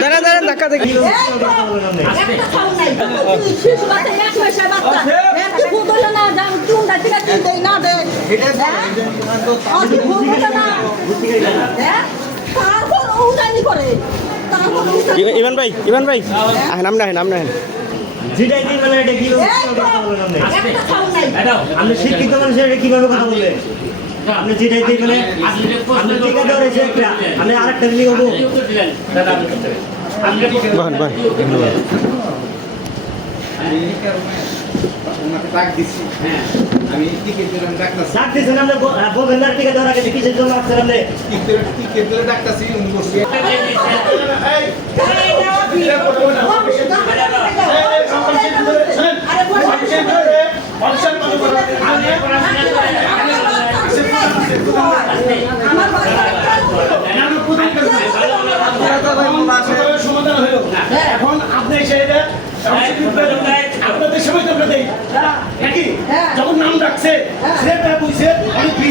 দাঁড়া দাঁড়া ধাক্কা দেখি ইমান ভাই নাম না নাম না আপনি শিক্ষিত মানুষের কিভাবে কথা বলবেন? আপনি যেটাই মানে আপনি টিকা দেওয়া রয়েছে একটা আপনি আরেকটা দিলে হবো আমি টিকিট দিলাম ডাক্তার ডাক দিয়েছেন আপনি বলবেন না টিকা দেওয়ার আগে কিসের জন্য আসছেন আপনি? টিকিট দিলে ডাক্তারছি উনি বসছে সমাধান হলো এখন আপনি সেটা আপনাদের সময় আমরা দেই নাকি যখন নাম ডাকছে সেটা বুঝছে আমি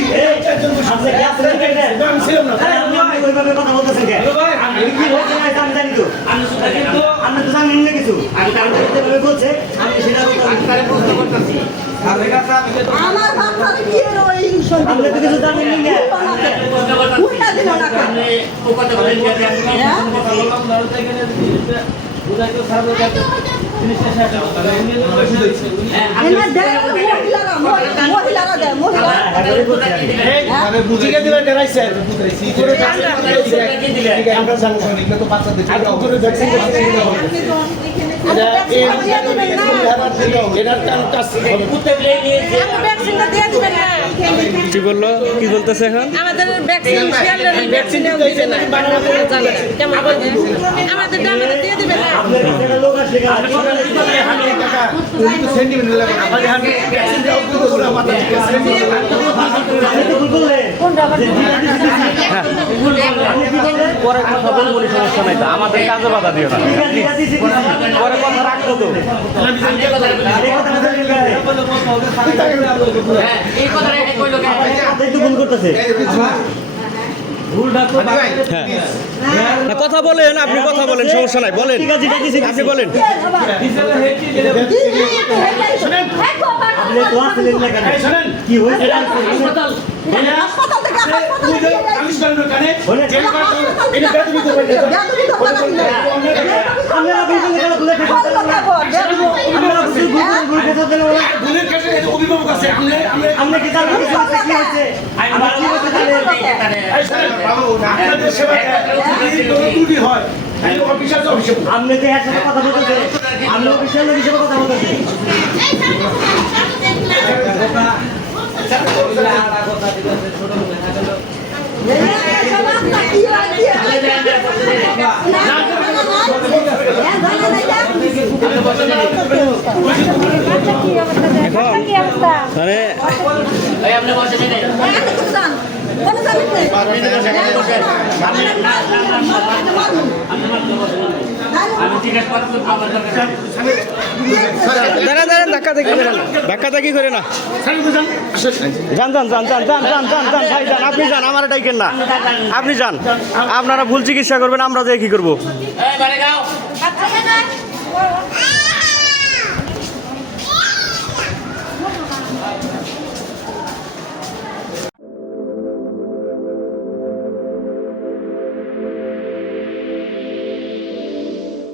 আমি ছিলাম না ওইভাবে কথা বলতেছেন কেন? কি হচ্ছে না আমি জানি তো আপনি তো জানেন না কিছু আমি যেভাবে বলছে আমি সেটা প্রশ্ন করতেছি আমার বাচ্চার বিয়ের ওই আপনি তো কিছু জানেন না উল্টা দিল না মহিলারা দেয় বুঝিয়ে দিবেন ডরাইছে বুঝাইছি করে আমরা জানি না তো বাচ্চাদের করে ভ্যাকসিন কি বললো কি বলতেছে এখন আমাদের ভ্যাকসিন আমাদের দিয়ে দিবেন না লোক আসলে পরে কথা বলবো সমস্যা নাই তো আমাদের কাজে বাধা দিও না পরে কথা রাখতো তো ভুল করতেছে কথা বলেন আপনি কথা বলেন সমস্যা নাই বলেন আপনি বলেন কি হয়েছে অভিভাবক আছে আমরা কি জানি কি হয়েছে আপনাদের সেবা ত্রুটি হয় আপনি তো একসাথে কথা বলতেছেন আপনি অফিসিয়াল হিসেবে কথা বলতেছেন দাঁড়া দাঁড়া ধাক্কা দেখি করে না যান যান যান যান যান যান যান যান ভাই যান আপনি যান আমার ডাইকেন না আপনি যান আপনারা ভুল চিকিৎসা করবেন আমরা যে কি করবো